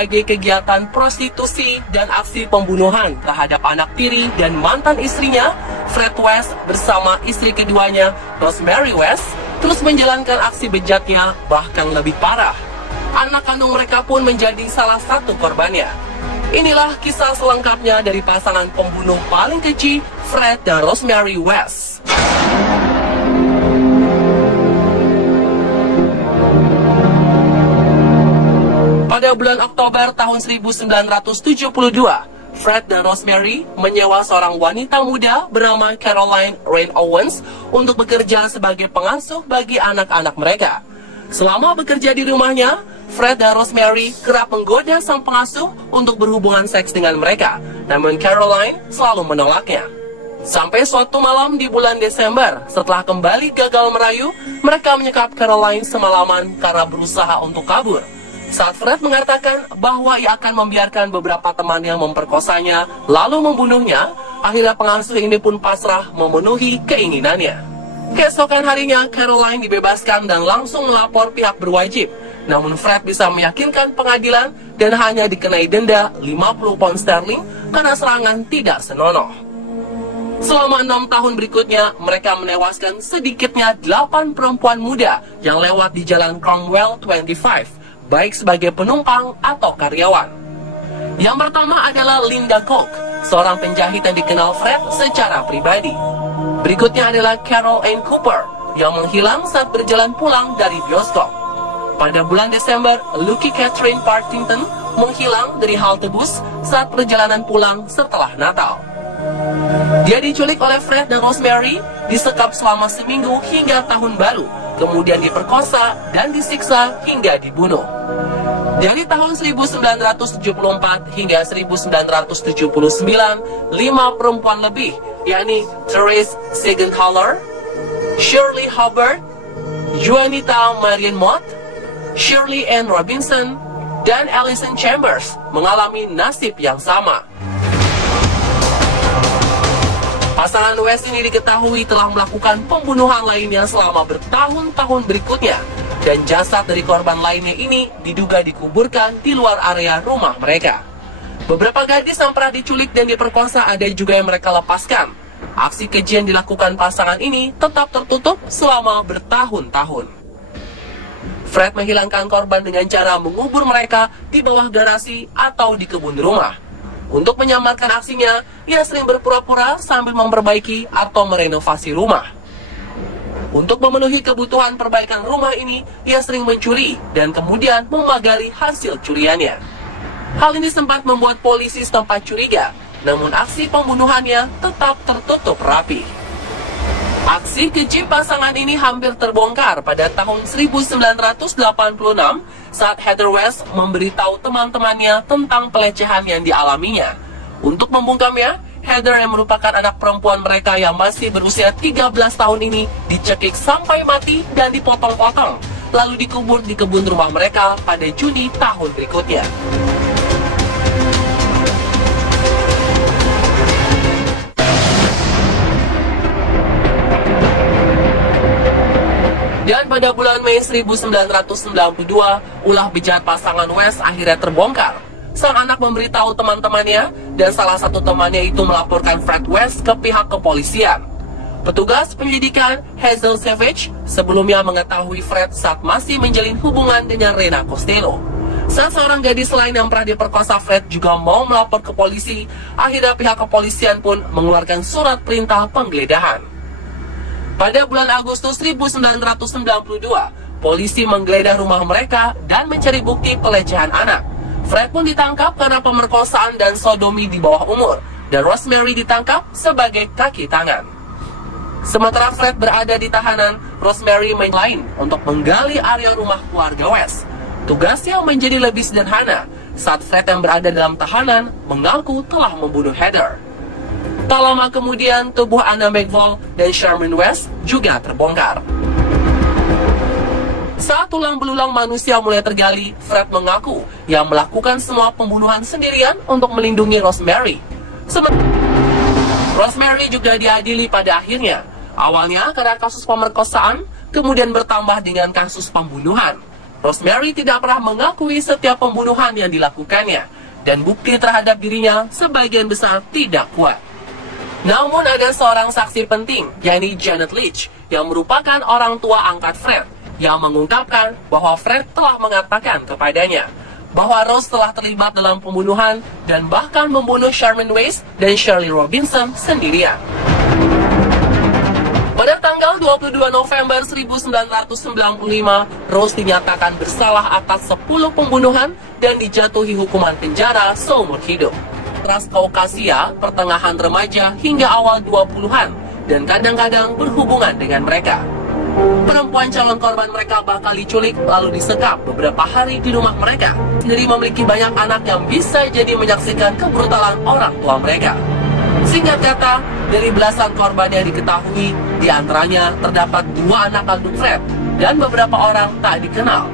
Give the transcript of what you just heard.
berbagai kegiatan prostitusi dan aksi pembunuhan terhadap anak tiri dan mantan istrinya, Fred West bersama istri keduanya, Rosemary West, terus menjalankan aksi bejatnya bahkan lebih parah. Anak kandung mereka pun menjadi salah satu korbannya. Inilah kisah selengkapnya dari pasangan pembunuh paling keji, Fred dan Rosemary West. Pada bulan Oktober tahun 1972, Fred dan Rosemary menyewa seorang wanita muda bernama Caroline Rain Owens untuk bekerja sebagai pengasuh bagi anak-anak mereka. Selama bekerja di rumahnya, Fred dan Rosemary kerap menggoda sang pengasuh untuk berhubungan seks dengan mereka, namun Caroline selalu menolaknya. Sampai suatu malam di bulan Desember, setelah kembali gagal merayu, mereka menyekap Caroline semalaman karena berusaha untuk kabur. Saat Fred mengatakan bahwa ia akan membiarkan beberapa temannya memperkosanya lalu membunuhnya, akhirnya pengasuh ini pun pasrah memenuhi keinginannya. Keesokan harinya, Caroline dibebaskan dan langsung melapor pihak berwajib. Namun Fred bisa meyakinkan pengadilan dan hanya dikenai denda 50 pound sterling karena serangan tidak senonoh. Selama 6 tahun berikutnya, mereka menewaskan sedikitnya 8 perempuan muda yang lewat di jalan Cromwell 25, baik sebagai penumpang atau karyawan. Yang pertama adalah Linda Cook, seorang penjahit yang dikenal Fred secara pribadi. Berikutnya adalah Carol Ann Cooper, yang menghilang saat berjalan pulang dari bioskop. Pada bulan Desember, Lucky Catherine Partington menghilang dari halte bus saat perjalanan pulang setelah Natal. Dia diculik oleh Fred dan Rosemary, disekap selama seminggu hingga tahun baru, kemudian diperkosa dan disiksa hingga dibunuh. Dari tahun 1974 hingga 1979, 5 perempuan lebih, yakni Therese Seigenthaler, Shirley Hubbard, Juanita Marian Mott, Shirley Ann Robinson, dan Alison Chambers mengalami nasib yang sama. Pasangan West ini diketahui telah melakukan pembunuhan lainnya selama bertahun-tahun berikutnya, dan jasad dari korban lainnya ini diduga dikuburkan di luar area rumah mereka. Beberapa gadis yang pernah diculik dan diperkosa ada juga yang mereka lepaskan. Aksi keji yang dilakukan pasangan ini tetap tertutup selama bertahun-tahun. Fred menghilangkan korban dengan cara mengubur mereka di bawah garasi atau di kebun rumah. Untuk menyamarkan aksinya, ia sering berpura-pura sambil memperbaiki atau merenovasi rumah. Untuk memenuhi kebutuhan perbaikan rumah ini, ia sering mencuri dan kemudian memagari hasil curiannya. Hal ini sempat membuat polisi setempat curiga, namun aksi pembunuhannya tetap tertutup rapi. Aksi keji pasangan ini hampir terbongkar pada tahun 1986 saat Heather West memberitahu teman-temannya tentang pelecehan yang dialaminya. Untuk membungkamnya, Heather yang merupakan anak perempuan mereka yang masih berusia 13 tahun ini dicekik sampai mati dan dipotong-potong, lalu dikubur di kebun rumah mereka pada Juni tahun berikutnya. Dan pada bulan Mei 1992, ulah bejat pasangan West akhirnya terbongkar. Sang anak memberitahu teman-temannya, dan salah satu temannya itu melaporkan Fred West ke pihak kepolisian. Petugas penyelidikan Hazel Savage sebelumnya mengetahui Fred saat masih menjalin hubungan dengan Rena Costello. Saat seorang gadis lain yang pernah diperkosa Fred juga mau melapor ke polisi, akhirnya pihak kepolisian pun mengeluarkan surat perintah penggeledahan. Pada bulan Agustus 1992, polisi menggeledah rumah mereka dan mencari bukti pelecehan anak. Fred pun ditangkap karena pemerkosaan dan sodomi di bawah umur, dan Rosemary ditangkap sebagai kaki tangan. Sementara Fred berada di tahanan, Rosemary main lain untuk menggali area rumah keluarga West. Tugasnya menjadi lebih sederhana saat Fred yang berada dalam tahanan mengaku telah membunuh Heather. Tak lama kemudian, tubuh Anna McFall dan Sherman West juga terbongkar. Saat tulang belulang manusia mulai tergali, Fred mengaku yang melakukan semua pembunuhan sendirian untuk melindungi Rosemary. Rosemary juga diadili pada akhirnya. Awalnya karena kasus pemerkosaan, kemudian bertambah dengan kasus pembunuhan. Rosemary tidak pernah mengakui setiap pembunuhan yang dilakukannya, dan bukti terhadap dirinya sebagian besar tidak kuat. Namun ada seorang saksi penting, yakni Janet Leach, yang merupakan orang tua angkat Fred, yang mengungkapkan bahwa Fred telah mengatakan kepadanya bahwa Rose telah terlibat dalam pembunuhan dan bahkan membunuh Sherman Weiss dan Shirley Robinson sendirian. Pada tanggal 22 November 1995, Rose dinyatakan bersalah atas 10 pembunuhan dan dijatuhi hukuman penjara seumur hidup. Ras Kaukasia, pertengahan remaja hingga awal 20-an, dan kadang-kadang berhubungan dengan mereka. Perempuan calon korban mereka bakal diculik lalu disekap beberapa hari di rumah mereka. Sendiri memiliki banyak anak yang bisa jadi menyaksikan kebrutalan orang tua mereka. Singkat kata, dari belasan korban yang diketahui, di antaranya terdapat 2 anak kandung Fred dan beberapa orang tak dikenal.